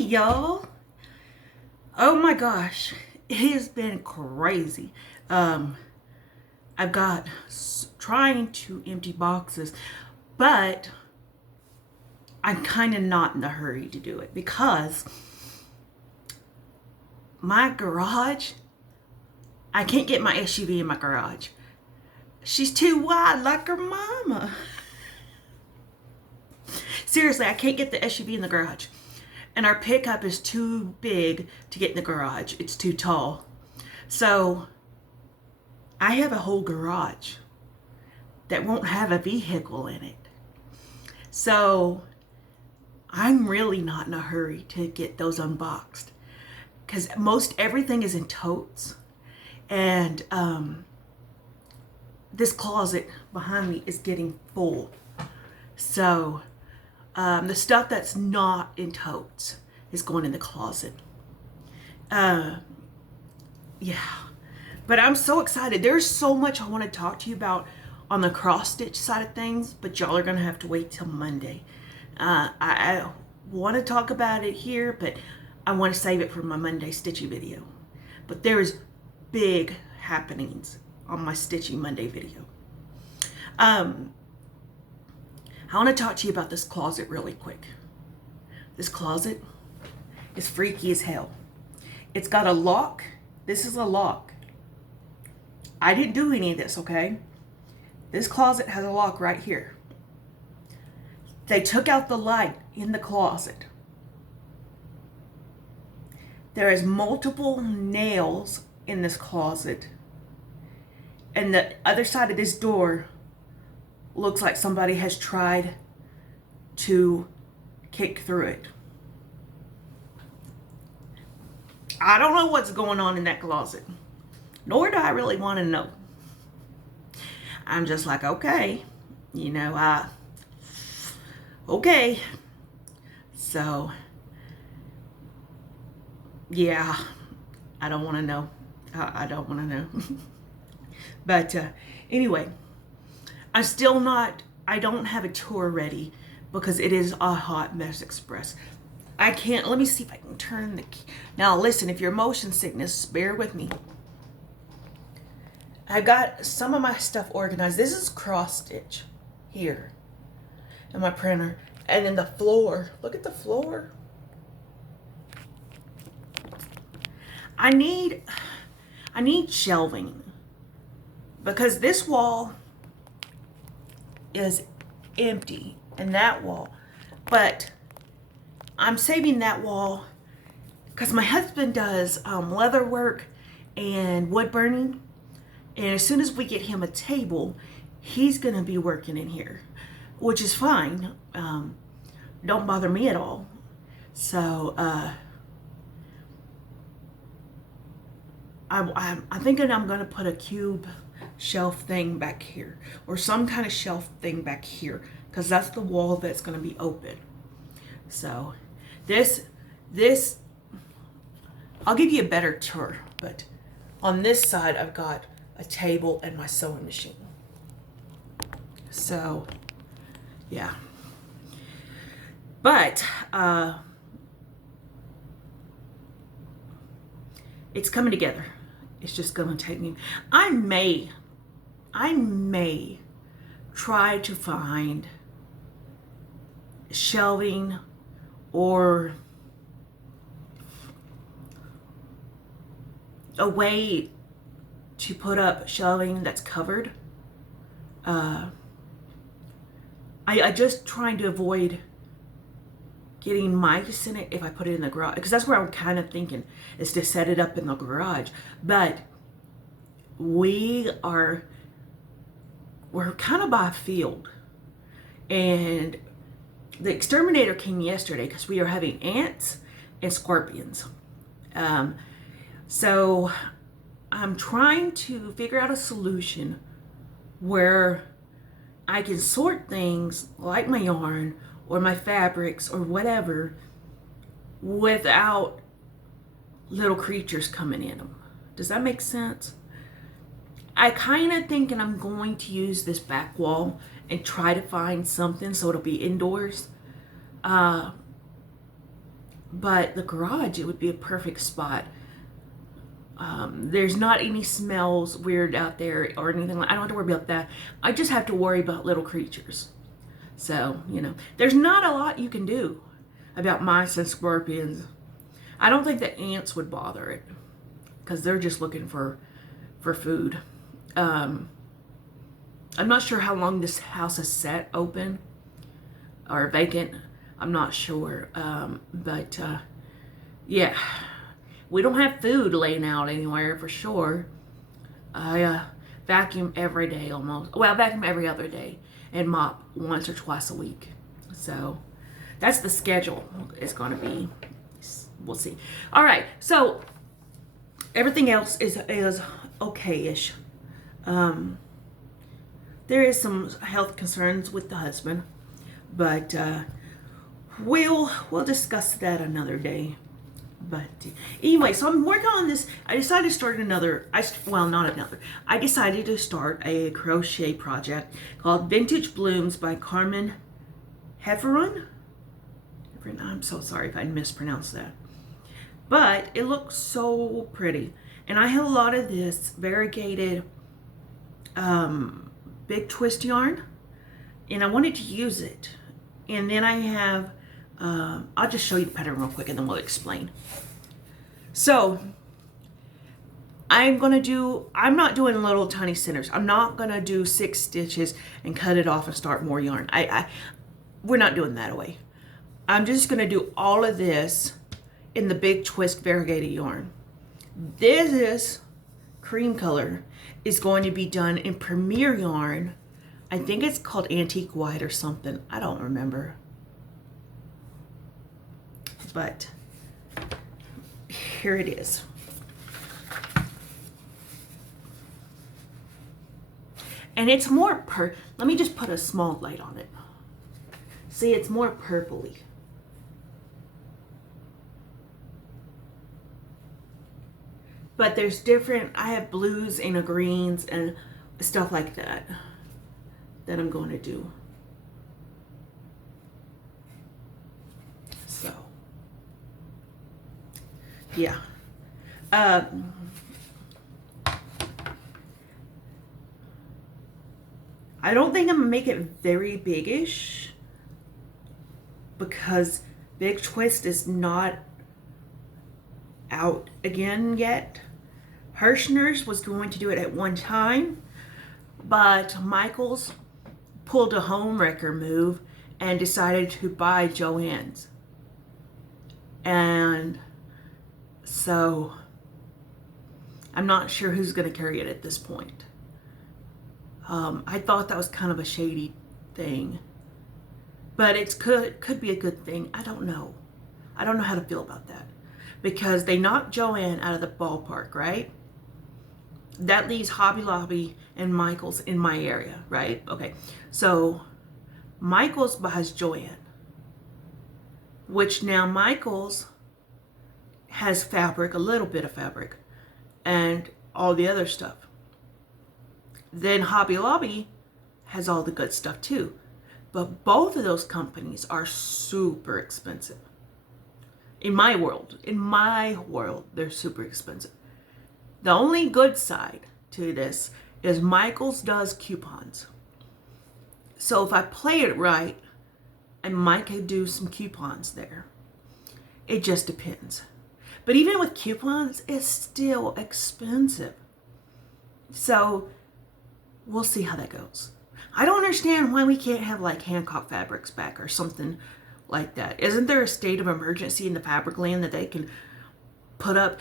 Hey y'all. Oh my gosh, it has been crazy. I've got trying to empty boxes, but I'm kind of not in a hurry to do it because my garage, I can't get my SUV in my garage. She's too wide like her mama. Seriously, I can't get the SUV in the garage. And our pickup is too big to get in the garage. It's too tall. So I have a whole garage that won't have a vehicle in it. So I'm really not in a hurry to get those unboxed because most everything is in totes. And this closet behind me is getting full. So the stuff that's not in totes is going in the closet. Yeah. But I'm so excited. There's so much I want to talk to you about on the cross stitch side of things, but y'all are going to have to wait till Monday. I want to talk about it here, but I want to save it for my Monday stitching video. But there's big happenings on my Stitching Monday video. I want to talk to you about this closet really quick. This closet is freaky as hell. It's got a lock. This is a lock. I didn't do any of this, okay? This closet has a lock right here. They took out the light in the closet. There is multiple nails in this closet. And the other side of this door looks like somebody has tried to kick through it. I don't know what's going on in that closet, nor do I really want to know. I'm just like, okay, okay. So, yeah, I don't want to know. I don't want to know. But anyway, I don't have a tour ready because it is a hot mess express. I can't, let me see if I can turn the key. Now listen, if you're motion sickness, bear with me. I got some of my stuff organized. This is cross stitch here in my printer. And then the floor, look at the floor. I need shelving because this wall is empty and that wall, but I'm saving that wall because my husband does leather work and wood burning, and as soon as we get him a table, he's gonna be working in here, which is fine. Don't bother me at all. So I'm thinking I'm gonna put a cube shelf thing back here or some kind of shelf thing back here because that's the wall that's going to be open. So this I'll give you a better tour, but on this side I've got a table and my sewing machine. So yeah, but it's coming together. It's just going to take me. I may try to find shelving or a way to put up shelving that's covered. I just trying to avoid getting mice in it if I put it in the garage, because that's where I'm kind of thinking is to set it up in the garage. But we're kind of by a field, and the exterminator came yesterday because we are having ants and scorpions. So I'm trying to figure out a solution where I can sort things like my yarn or my fabrics or whatever without little creatures coming in them. Does that make sense? I kind of thinking I'm going to use this back wall and try to find something so it'll be indoors. But the garage, it would be a perfect spot. There's not any smells weird out there or anything like. I don't have to worry about that. I just have to worry about little creatures. So, there's not a lot you can do about mice and scorpions. I don't think the ants would bother it because they're just looking for food. I'm not sure how long this house is set open or vacant. I'm not sure. But yeah, we don't have food laying out anywhere for sure. I vacuum every day almost. Well, I vacuum every other day and mop once or twice a week. So that's the schedule it's going to be. We'll see. All right. So everything else is okay-ish. There is some health concerns with the husband, but we'll discuss that another day. But anyway, so I'm working on this. I decided to start I decided to start a crochet project called Vintage Blooms by Carmen Hefferon. I'm so sorry if I mispronounced that. But it looks so pretty. And I have a lot of this variegated big twist yarn. And I wanted to use it. And then I have, I'll just show you the pattern real quick and then we'll explain. So, I'm not doing little tiny centers. I'm not going to do 6 stitches and cut it off and start more yarn. We're not doing that away. I'm just going to do all of this in the big twist variegated yarn. This cream color is going to be done in Premier yarn. I think it's called Antique White or something. I don't remember. But here it is. And it's more let me just put a small light on it. See, it's more purpley. But there's different, I have blues and greens and stuff like that I'm going to do. So, yeah. I don't think I'm going to make it very big-ish because Big Twist is not out again yet. Hirschner's was going to do it at one time, but Michaels pulled a homewrecker move and decided to buy Joann's. And so I'm not sure who's going to carry it at this point. I thought that was kind of a shady thing, but it could be a good thing. I don't know. I don't know how to feel about that because they knocked Joann out of the ballpark, right? That leaves Hobby Lobby and Michaels in my area, right? Okay, so Michaels buys Joann, which now Michaels has fabric, a little bit of fabric, and all the other stuff. Then Hobby Lobby has all the good stuff too. But both of those companies are super expensive. In my world, they're super expensive. The only good side to this is Michaels does coupons. So if I play it right, I might could do some coupons there. It just depends. But even with coupons, it's still expensive. So we'll see how that goes. I don't understand why we can't have like Hancock Fabrics back or something like that. Isn't there a state of emergency in the fabric land that they can put up?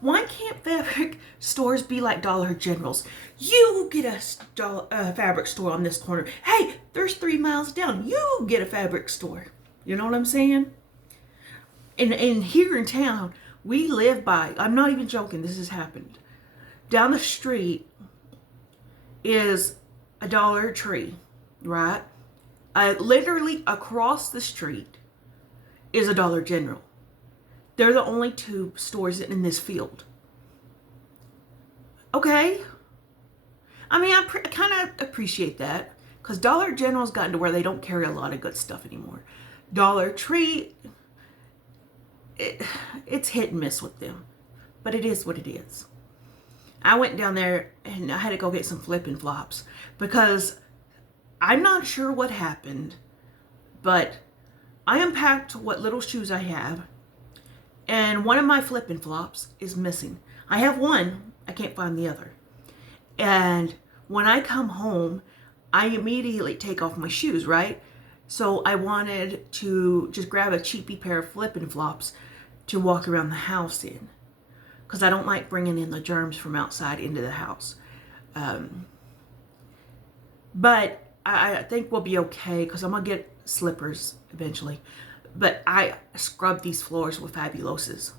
Why can't fabric stores be like Dollar Generals? You get a fabric store on this corner. Hey, there's 3 miles down. You get a fabric store. You know what I'm saying? And here in town, we live by, I'm not even joking, this has happened. Down the street is a Dollar Tree, right? Literally across the street is a Dollar General. They're the only 2 stores in this field. Okay. I mean, I kind of appreciate that because Dollar General's gotten to where they don't carry a lot of good stuff anymore. Dollar Tree, it's hit and miss with them, but it is what it is. I went down there and I had to go get some flipping flops because I'm not sure what happened, but I unpacked what little shoes I have, and one of my flipping flops is missing. I have one, I can't find the other. And when I come home, I immediately take off my shoes, right? So I wanted to just grab a cheapy pair of flipping flops to walk around the house in, because I don't like bringing in the germs from outside into the house. But I think we'll be okay because I'm going to get slippers eventually. But I scrubbed these floors with Fabuloses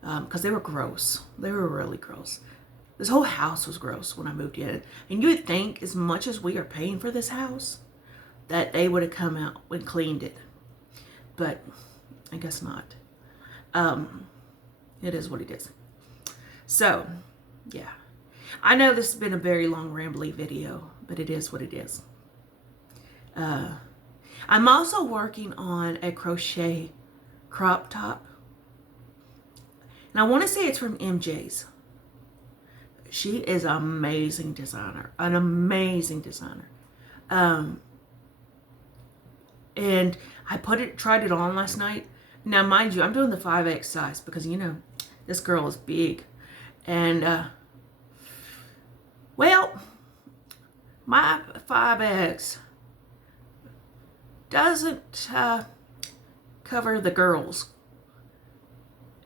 because they were gross. They were really gross. This whole house was gross when I moved in. And you would think, as much as we are paying for this house, that they would have come out and cleaned it. But I guess not. It is what it is. So, yeah. I know this has been a very long, rambly video, but it is what it is. I'm also working on a crochet crop top. And I want to say it's from MJ's. She is an amazing designer. An amazing designer. And I tried it on last night. Now, mind you, I'm doing the 5X size because, you know, this girl is big. And, well, my 5X doesn't cover the girls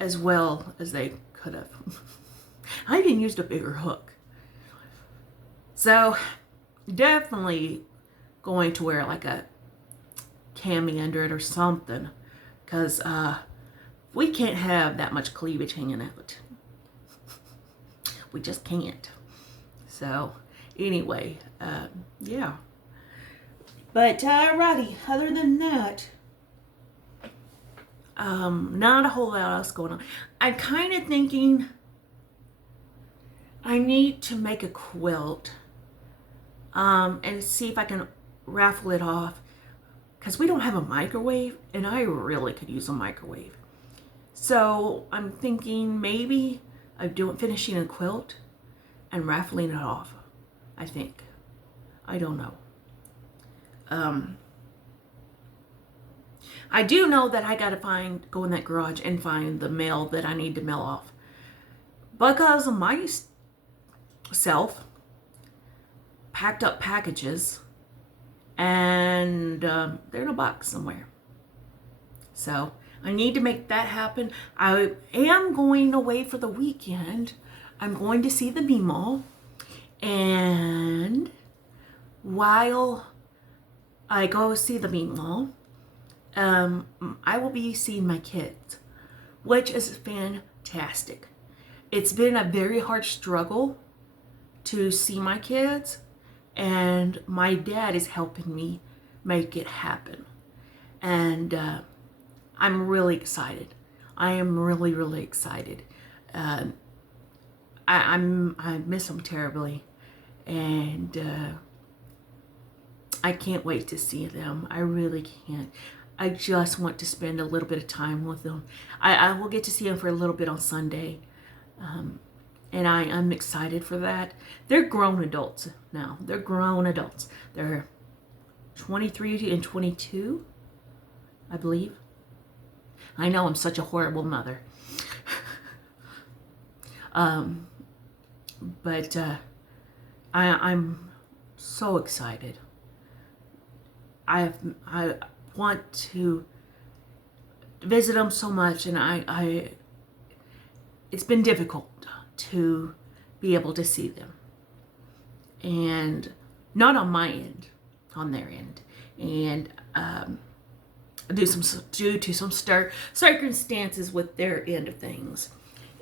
as well as they could have. I even used a bigger hook. So, definitely going to wear like a cami under it or something, because we can't have that much cleavage hanging out. We just can't. So, anyway, yeah. But, alrighty, other than that, not a whole lot else going on. I'm kind of thinking I need to make a quilt, and see if I can raffle it off, because we don't have a microwave, and I really could use a microwave. So, I'm thinking maybe I'm finishing a quilt and raffling it off, I think. I don't know. I do know that I gotta go in that garage and find the mail that I need to mail off, because my self packed up packages and they're in a box somewhere. So I need to make that happen. I am going away for the weekend. I'm going to see the bee mall, and while I go see the bee mall, I will be seeing my kids, which is fantastic. It's been a very hard struggle to see my kids, and my dad is helping me make it happen. And I'm really excited. I am really, really excited. I miss them terribly, and I can't wait to see them. I really can't. I just want to spend a little bit of time with them. I will get to see them for a little bit on Sunday. And I'm excited for that. They're grown adults now. They're grown adults. They're 23 and 22, I believe. I know I'm such a horrible mother. But I'm so excited. I want to visit them so much, and it's been difficult to be able to see them, and not on my end, on their end, and due to some circumstances with their end of things.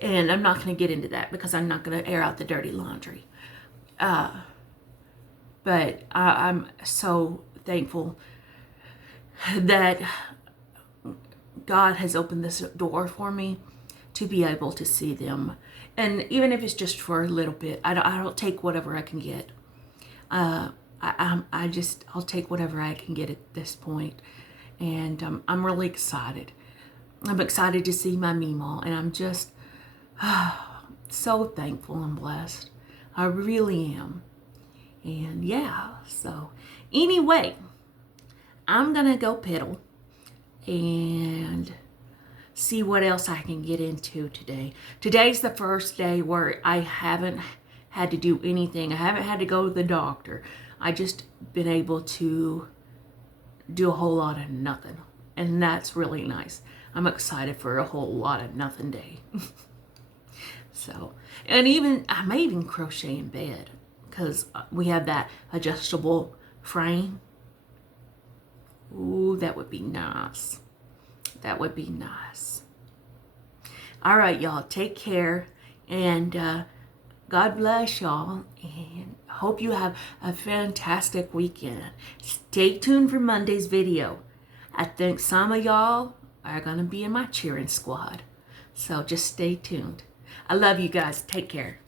And I'm not going to get into that because I'm not going to air out the dirty laundry. But I'm so thankful that God has opened this door for me to be able to see them. And even if it's just for a little bit, I'll take whatever I can get. I'll take whatever I can get at this point. And I'm really excited. I'm excited to see my Meemaw, and I'm just so thankful and blessed. I really am. And yeah, so anyway, I'm gonna go piddle and see what else I can get into today. Today's the first day where I haven't had to do anything. I haven't had to go to the doctor. I just been able to do a whole lot of nothing. And that's really nice. I'm excited for a whole lot of nothing day. So, and even, I may even crochet in bed because we have that adjustable frame. Ooh, that would be nice. That would be nice. All right, y'all, take care, and God bless y'all, and hope you have a fantastic weekend. Stay tuned for Monday's video. I think some of y'all are going to be in my cheering squad, so just stay tuned. I love you guys. Take care.